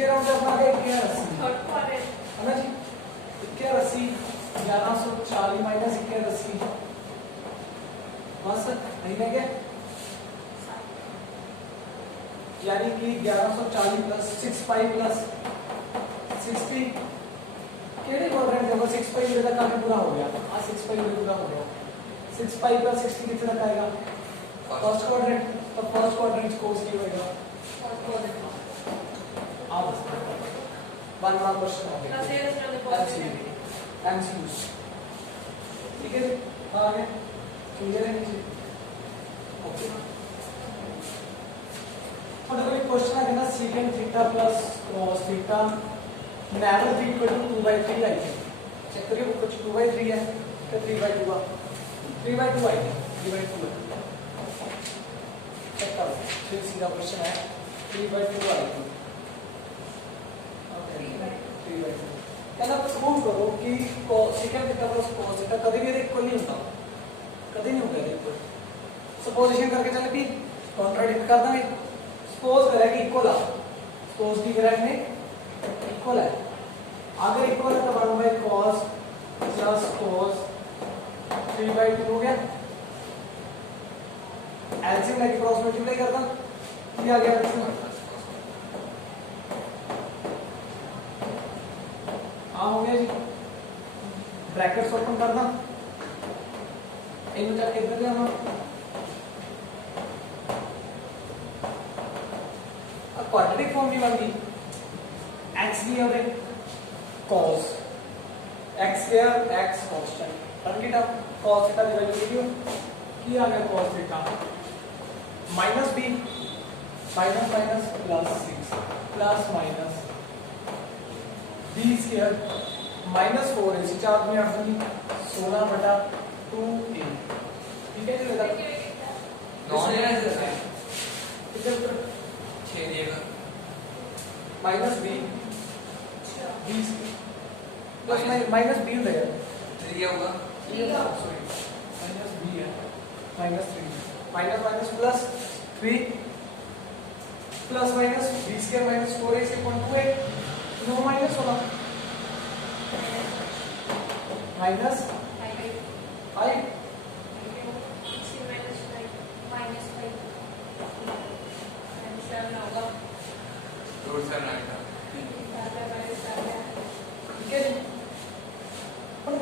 तीसरे राउंड में अपना गया 81 है ना जी। 81 1140 माइनस 81 बस नहीं है क्या, यानी कि 1140 प्लस 65 प्लस 60 केड़े क्वाड्रेंट है वो 65 मेरे तक आने पूरा हो गया। हां 65 मेरे पूरा हो गया। 65 प्लस 60 कितने तक आएगा फर्स्ट क्वाड्रेंट, तो फर्स्ट क्वाड्रेंट को उसकी होएगा फर्स्ट क्वाड्रेंट। आप वन मार्क क्वेश्चन हो गया एमसीक्यू। ठीक है आगे क्लियर है नीचे ओके। और कोई क्वेश्चन है ना second theta plus cos theta narrow भी इक्वल टू 2/3 आई है। चेक करिए कुछ 2/3 है तो 3/2 आ 3/2 आई है 3/2 है। चेक करो फिर सीधा क्वेश्चन है 3/2 आई है ओके 3/2। कहना प्रूव करो कि second theta plus cos theta कभी भी इक्वल नहीं होता, कभी नहीं होगा इक्वल। सपोजिशन करके चले भी कॉन्ट्राडिक्ट कर देंगे। सपोज करें कि इक्वल आ, सपोज की करें में इक्वल है, अगर इक्वल है तो 1/cos प्लस cos 3/2 हो गया। एलसीएम लेके क्रॉस मल्टीप्लाई करता ये आ गया एलसीएम हो गया जी। ब्रैकेट्स ओपन करना इन जाके इधर ले आना। अब क्वाड्रेटिक फॉर्म भी बन गई x भी और cos x square x constant बन गया। cos थीटा की वैल्यू लिखियो की आ गया cos theta minus b minus minus plus 6 plus minus b square minus 4 इसी चार में आंसर की 16/2a। ठीक है जी बेटा 9 है ठीक है उत्तर 6 दिएगा minus b plus minus b हो जाएगा 3 होगा सॉरी माइनस b है minus 3 minus minus plus 3 plus minus b square minus 4a से 0.28 9 माइनस होगा माइनस 5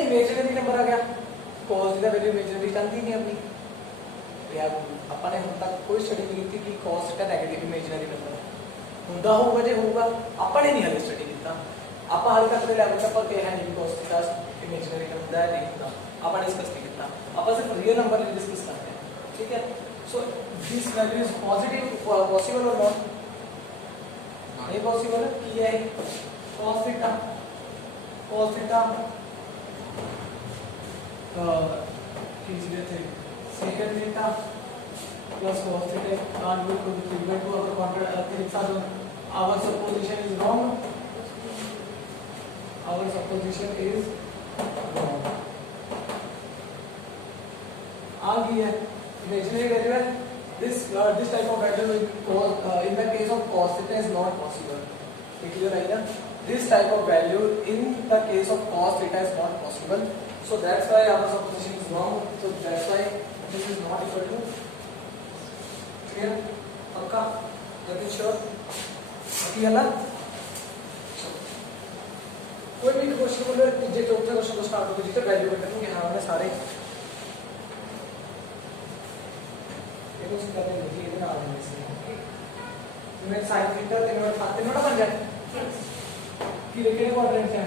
इमेजिनरी नंबर आ गया। cos थीटा वैल्यू इमेजिनरी चलती नहीं अपनी यार अपन ने हम तक कोई स्टडी नहीं की कि cos theta negative imaginary number ਹੁੰਦਾ ਹੋਊਗਾ ਜੇ ਹੋਊਗਾ ਆਪਾਂ ਨੇ ਨਹੀਂ ਹਲੇ ਸਟੱਡੀ ਕੀਤਾ। ਆਪਾਂ ਹਾਲੇ ਤੱਕ ਦੇ ਲੈਵਲ ਤੇ ਆਪਾਂ ਕਿਹਾ ਨਹੀਂ cos थीटा इमेजिनरी नंबर है नहीं ਹੁੰਦਾ ਆਪਾਂ डिस्कस नहीं ਕੀਤਾ। ਆਪਾਂ सिर्फ रियल नंबर ही डिस्कस करते हैं। ठीक है so this value is positive possible और नॉट नहीं पॉसिबल की है cos थीटा कीजिए थे second theta plus cos theta can't be equal to 3/2 अगर कॉन्ट्रैक्ट के साथ our supposition is wrong आ गई है इमेजिनरी वैल्यू है this type of value in the case of cos theta is not possible। clear है ना this type of value in the case of cos theta is not possible, so that's why our supposition is wrong, so that's why this is not equal to clear पक्का जल्दी sure बाकी है ना। कोई भी question बोले जे चौथे question को स्टार्ट होगा जितने वैल्यू करते हैं हाँ हमने सारे देखो इसको करने लगी इतना आ गया इसमें मैं sin थीटा 3 बन जाए कि लेकिन क्वाड्रेंट है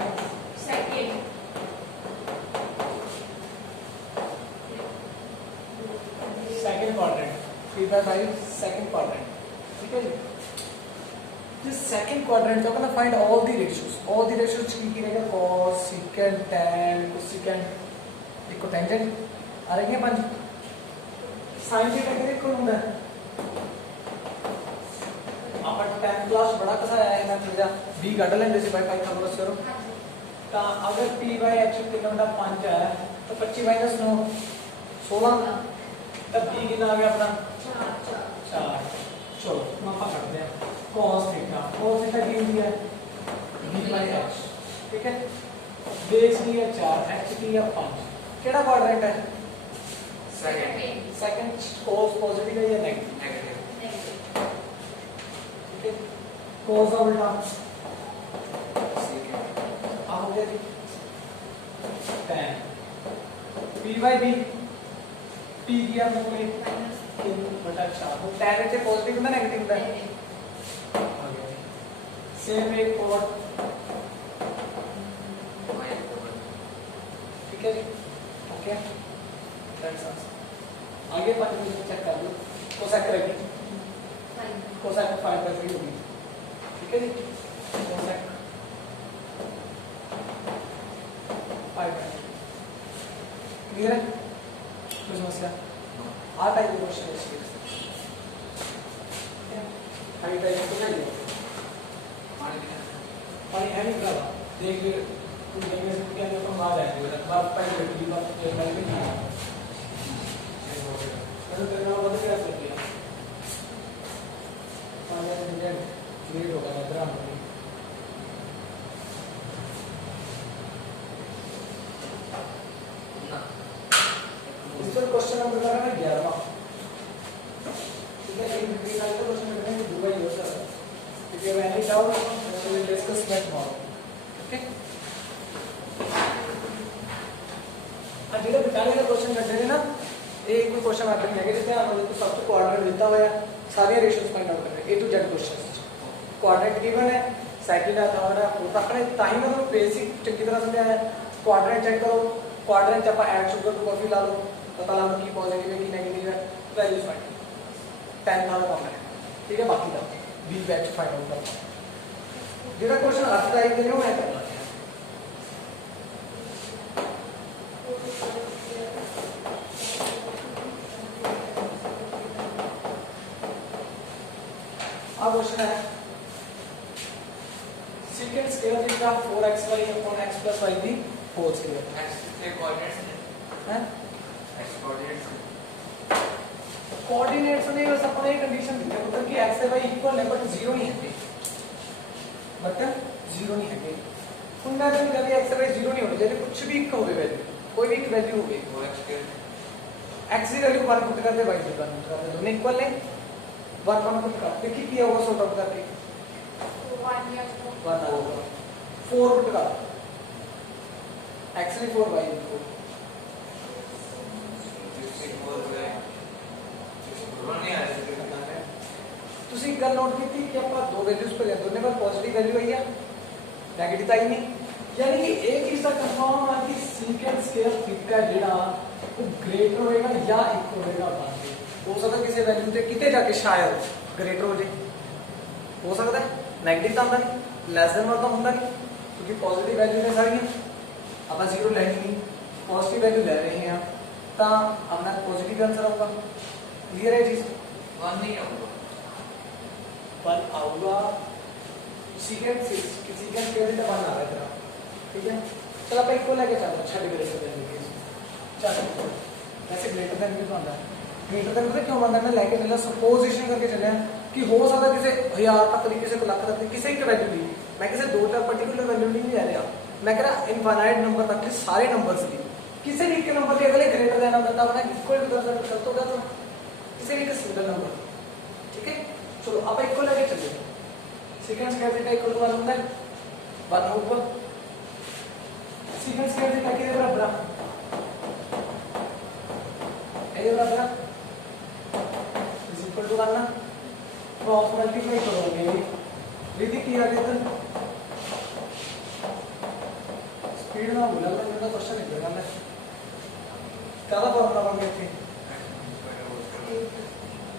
सेकंड क्वाड्रेंट 3/5 सेकंड क्वाड्रेंट। ठीक है जी this second quadrant you're going to find all the ratios की रहेगा cos secant tan cosecant एक को tangent आ रही है पंज sin थीटा के इक्वल होता है अपन tan क्लास बड़ा कैसा आया है ना थीटा b काट लेंगे जैसे बाय 5 का प्लस करो तो अगर t/h 3/5 आया तो 25 - 9 16 तब b कितना आ गया अपना 4 चलो मापा करते हैं cos थीटा की होती है b by h, ठीक है। बेस की है 4, h की है 5। केड़ा क्वाड्रेंट है? सेकंड। cos पॉजिटिव है या नेगेटिव? ठीक है। cos का उल्टा आ हो गया जी tan p by b, p की हम लोग ने 3/4 तो tan से पॉजिटिव होता है नेगेटिव होता है? सेम एक cot, ठीक है जी, ओके। आगे पार्ट चेक कर लो, कोसेक रहेगी, कोसेक 5/3 होगी, ठीक है जी, कोसेक 5/3 क्लियर है? कोई समस्या? आ टाइप के क्वेश्चन है इसके, हाई टाइप तो नहीं है, पानी है नहीं करा देख ले तुम देखने से क्या जो तुम आ जाएंगे बात पहले बैठी बात पहले भी नहीं तो तेरा वो क्या कर दिया पानी से मुझे क्लियर होगा ना तेरा मुझे इस पर क्वेश्चन नंबर लगा ना 11वां, ठीक है। एक बिक्री का तो क्वेश्चन नंबर है दुबई हो sir, if you have any doubt we will discuss that tomorrow, okay। जेड़ा बिटाने का क्वेश्चन करते हैं ना, एक कोई क्वेश्चन आते हैं जिसे हम लोग सब तो क्वाड्रेंट देता हुआ है, सारे रेशियोज फाइंड आउट कर रहे हैं, A to Z questions. Quadrant given है, सेकंड है, थर्ड है, फोर्थ अपने टाइम में तो बेसिक चंगी तरह समझा है। क्वाड्रेंट चेक करो, क्वाड्रेंट जब ऐड शुगर टू कॉफी ला लो, पता ला लो कि पॉजिटिव है कि नेगेटिव है, वैल्यूज फाइंड 10 था वो है, ठीक है। बाकी का बी बैच फाइंड आउट करना, जेड़ा क्वेश्चन आता है कि मैं करना है। अब क्वेश्चन है secant square theta 4xy upon x plus y the whole square, x के कोऑर्डिनेट्स हैं, x कोऑर्डिनेट्स नहीं, बस अपने एक कंडीशन देते हैं मतलब कि x से y इक्वल है बट 0 नहीं है, बट 0 नहीं है। फंडामेंटल वैल्यू x से y 0 नहीं होनी चाहिए, कुछ भी एक होवे वैल्यू, कोई भी एक वैल्यू होगी, x की वैल्यू 1 पुट करते y की 1 पुट करते, दोनों इक्वल है, 1 पुट करते कि किया होगा सॉर्ट आउट करके 1 या 1 होगा, 4 पुट कर x में 4 y में 4 ਤੁਸੀਂ ਇੱਕ ਗੱਲ ਨੋਟ ਕੀਤੀ ਕਿ ਆਪਾਂ ਦੋ ਵੈਲਿਊਜ਼ ਪਰ ਦੋਨੇ ਪਰ ਪੋਜ਼ਿਟਿਵ ਵੈਲਿਊ ਆਈ ਹੈ, ਨੈਗੇਟਿਵ ਆਈ ਨਹੀਂ, ਯਾਨੀ ਕਿ ਇਹ ਚੀਜ਼ ਦਾ ਕਨਫਰਮ ਹੈ ਕਿ secant स्क्वायर थीटा ਜਿਹੜਾ ਉਹ ਗ੍ਰੇਟਰ ਹੋਏਗਾ ਜਾਂ ਇਕੁਅਲ ਹੋਏਗਾ 1 ਦੇ। ਹੋ ਸਕਦਾ ਕਿਸੇ ਵੈਲਿਊ ਤੇ ਕਿਤੇ ਜਾ ਕੇ ਸ਼ਾਇਦ ਗ੍ਰੇਟਰ ਹੋ ਜੇ, ਹੋ ਸਕਦਾ ਨੈਗੇਟਿਵ ਤਾਂ ਹੁੰਦਾ ਨਹੀਂ, ਲੈਸ ਦੈਨ 1 ਤਾਂ ਹੁੰਦਾ ਨਹੀਂ, ਕਿਉਂਕਿ ਪੋਜ਼ਿਟਿਵ ਵੈਲਿਊ ਨੇ ਸਾਰੀਆਂ ਆਪਾਂ 0 ਲੈਣੀ ਨਹੀਂ, ਪੋਜ਼ਿਟਿਵ ਵੈਲਿਊ ਲੈ ਰਹੇ ਹਾਂ ਤਾਂ ਆਪਣਾ ਪੋਜ਼ਿਟਿਵ आंसर ਆਊਗਾ। क्लियर है चीज? 1 नहीं आऊंगा, 1 आऊंगा, secant स्क्वायर थीटा 1 आ रहा है तेरा, ठीक है। चल आप इक्वल लेके चलो, अच्छा डिग्री से लेंगे चलो, ऐसे ग्रेटर देन भी तो आता है, ग्रेटर देन पता क्यों बनता है, मैं लेके चला सपोजिशन करके चले कि हो सकता है किसी 1000 तक दी, किसी को लाख तक दी, किसी एक वैल्यू दी, मैं किसी दो तक पर्टिकुलर वैल्यू नहीं ले रहा, मैं कह रहा इनफाइनाइट नंबर तक के सारे नंबर्स दी, किसी भी एक नंबर के अगले ग्रेटर देन होता है, इक्वल भी कर सकते हो तो किसी भी सिंगल नंबर, ठीक है। चलो अब इक्वल लेके चलिए, secant square theta equal to 1 होता है, 1 होगा, secant स्क्वायर थीटा के बराबर है, ये बराबर इज इक्वल टू 1 ना, क्रॉस मल्टीप्लाई करोगे विधि की आगे तक स्पीड ना भूला मैं तो क्वेश्चन लिख रहा मैं क्या फॉर्मूला बन गए थे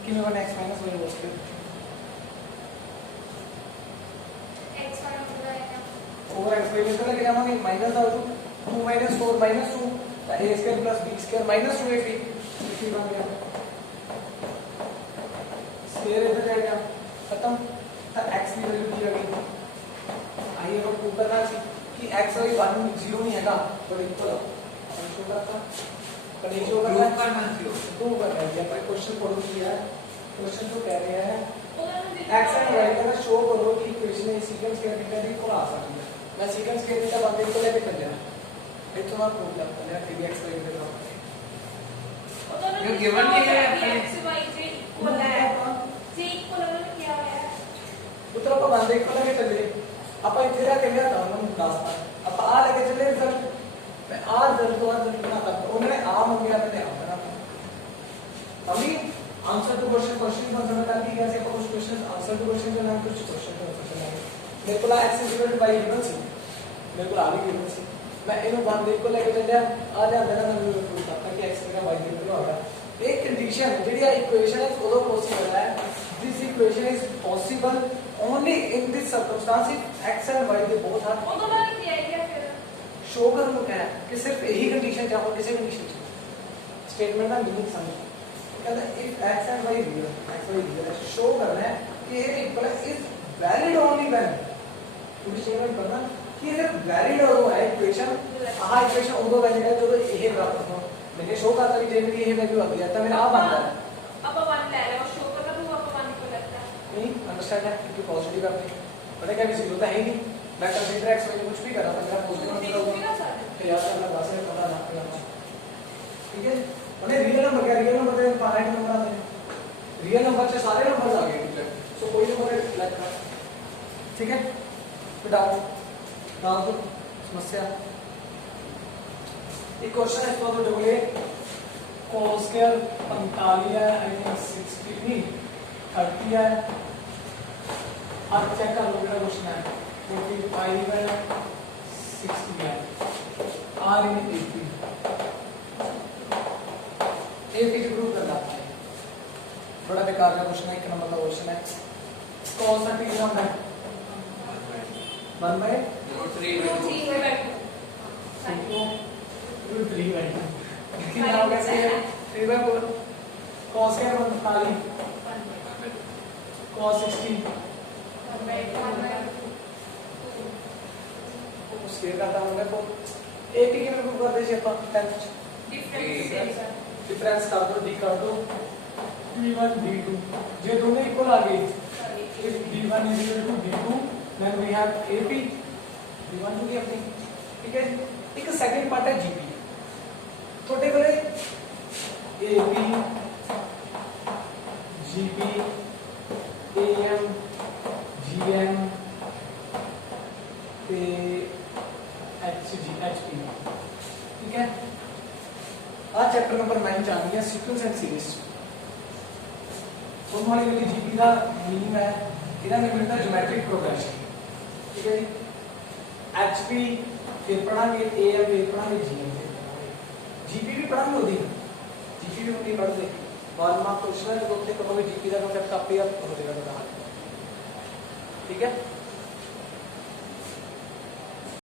कि मैं 1 x माइनस 1 बोल सकते x वाला पूरा है ना 4x पे इसको लेके जाएंगे minus out 2 - 4 - 2 a square plus b square minus 2ab इसी बन गया स्क्वायर इधर जाएगा खत्म, तो x की वैल्यू दी गई, आइए हम प्रूव करना चाहिए कि x और 1 0 नहीं हैगा तो इक्वल है, हम शो करता कहीं शो करना है, प्रूव करना है, ये क्वेश्चन पढ़ो किया है, क्वेश्चन जो कह रहे हैं x एंड y का शो करो कि इक्वेशन में सीक्वेंस के थीटा दी को आ सकती है मैं सीक्वेंस के थीटा बंदे को लेके चल जाना इतना ना प्रूव करता है कि x y के वो तो गिवन नहीं है x y से इक्वल है जे इक्वल है क्या है उतर को बंदे को लेके चले आप इधर आ के लिया था हम रास्ता आप आ लेके चले रिजल्ट मैं आ रिजल्ट बना था उन्होंने आ मांगा मैंने आ बना अभी आंसर टू क्वेश्चन कौन सा बता दिया कैसे कुछ क्वेश्चन आंसर टू क्वेश्चन जो नाम कुछ क्वेश्चन का आंसर बनाए मेरे को x = y गिवन सी मेरे को आगे गिवन सी मैं इन बंदे को लेके चल आ जा अंदर ना मैं प्रूव करता कि x = y गिवन होगा एक कंडीशन जेडी इक्वेशन है वो पॉसिबल है this equation is possible only in this circumstance if x and y they both are वो तो ना किया गया फिर शो करना क्या है कि सिर्फ यही कंडीशन चाहो किसी कंडीशन स्टेटमेंट का मीनिंग समझो कहता है if x and y real है शो करना है कि ये equal is valid only when पूरी स्टेटमेंट करना कि अगर वैलिड है इक्वेशन आह इक्वेशन उदो वैलिड है जो ये बराबर हो मैंने शो करता कि जेनरली ये वैल्यू आ गई तो मेरा आ बनता है अब 1 ले रहे हो शो करना तो अब 1 को लगता है नहीं अंडरस्टैंड है क्योंकि पॉजिटिव करते पता क्या भी जीरो तो है ही नहीं मैं कंसीडर x y कुछ भी कर रहा था मेरा पॉजिटिव होगा तो यार अपना क्लास में पता ना करना ठीक है उन्हें रियल नंबर क्या रियल नंबर है फाइनाइट नंबर आते हैं रियल नंबर से सारे नंबर्स आ गए ठीक है सो कोई नंबर सिलेक्ट कर ठीक है तो डाल दो समस्या एक क्वेश्चन है इसको तो डबल cos स्क्वायर 45 है आई थिंक 60 नहीं 30 है अब चेक कर लो मेरा क्वेश्चन है 45 है 60 है r इन 80 ये भी प्रूव करना है बड़ा बेकार का क्वेश्चन है एक नंबर का क्वेश्चन है cos 30 कितना है 1 by root 3 by 2 लेकिन नाउ कैसे है 3 by 4 cos के 45 cos 60 उसके करता हूं मैं तो 80 के में कर दे अपन 10 डिफरेंस कर दो d कर दो d1 d2 ये दोनों इक्वल आ गए if d1 is equal to d2 then we have ap d1 to be अपनी ठीक है एक सेकंड पार्ट है gp छोटे को ap gp am gm ਤੇ hg hp ठीक है आज चैप्टर नंबर 9 जान गया सीक्वेंस एंड सीरीज तो हमारे लिए जीपी का मीनिंग है इधर में मिलता है ज्योमेट्रिक प्रोग्रेशन ठीक है एचपी फिर पढ़ांगे एएम फिर पढ़ांगे जीएम जीपी भी पढ़ांगे होती है जीपी भी होती पढ़ते बाद में आप क्वेश्चन है तो कभी जीपी का कांसेप्ट आप पे हो जाएगा ठीक है।